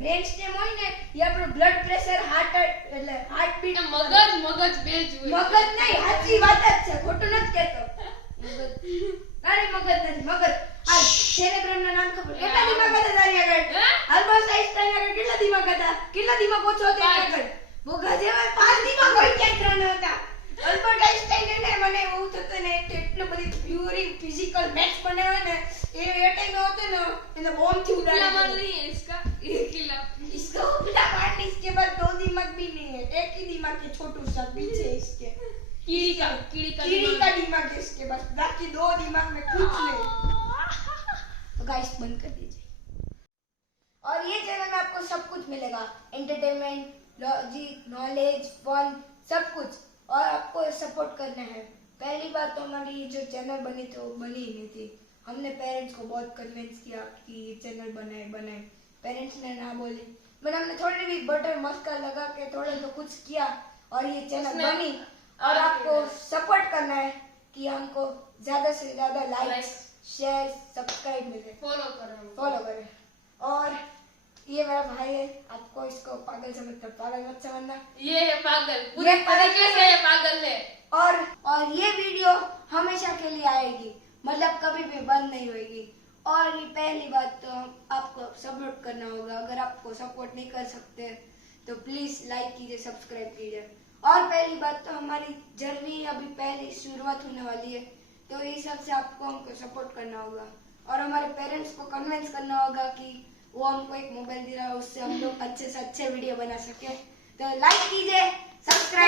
Brain stem હોય ને એ આપણું બ્લડ પ્રેશર હાર્ટ એટલે હાર્ટબીટ મગજ બે જ હોય. મગજ નહીં, સાચી વાત જ છે, ખોટું નથી કહેતો. તારી મગજ નથી, મગજ આ સેરેબ્રમ ના નામ ખબર? કેટલા દિમાગ હતા તારી આગળ? આલ્બર્ટ આઇન્સ્ટાઈન આગળ કેટલા દિમાગ હતા? કેટલા દિમાગ ઓછો હતો એની આગળ? બોગા જેવા 5 દિમાગ હોય કે 3 હતા. આલ્બર્ટ આઇન્સ્ટાઈન ને મને એવું થતું ને એટલો બધી પ્યોરી ફિઝિકલ મેથ્સ બનાવ્યો ને એ ટાઈમ હતો ને એને બોમ્બ થી ઉડાડી मार नहीं है इसका, ये खिलाफ. इसको उल्टा मारने इसके बाद 2 दिमाग भी नहीं है, एक ही दिमाग के छोटू सा पीछे इसके कीड़ी का कीड़ी का दिमाग है इसके पास, बाकी 2 दिमाग में कुछ नहीं. तो गाइस बंद कर दीजिए. और ये चैनल में आपको सब कुछ मिलेगा, एंटरटेनमेंट, लॉजिक, नॉलेज, फन, सब कुछ. और आपको सपोर्ट करना है. पहली बात तो हमारी जो चैनल बनी थी वो बनी ही नहीं थी. हमने पेरेंट्स को बहुत कन्विंस किया कि ये चैनल बनाए. पेरेंट्स ने ना बोली, मैंने हमने थोड़ी भी बटर मस्का लगा के थोड़ा तो कुछ किया और ये चैनल बनी. और आपको सपोर्ट करना है कि हमको ज्यादा से ज्यादा लाइक्स, शेयर, सब्सक्राइब मिले, फॉलो करें. और ये मेरा भाई है, आपको इसको पागल समझता, पागल मत समझना. ये है पागल, पूरे तरीके से ये पागल है. और ये वीडियो हमेशा के लिए आएगी, मतलब कभी भी बंद नहीं होगी. और ये पहली बात तो आपको सपोर्ट करना होगा. अगर आपको सपोर्ट नहीं कर सकते तो प्लीज लाइक कीजिए, सब्सक्राइब कीजिए. और पहली बात तो हमारी जर्नी अभी पहली शुरुआत होने वाली है, तो इस हिसाब से आपको हमको सपोर्ट करना होगा. और हमारे पेरेंट्स को कन्विंस करना होगा कि वो हमको एक मोबाइल दे रहा है, उससे हम लोग अच्छे से अच्छे वीडियो बना सके. तो लाइक कीजिए, सब्सक्राइब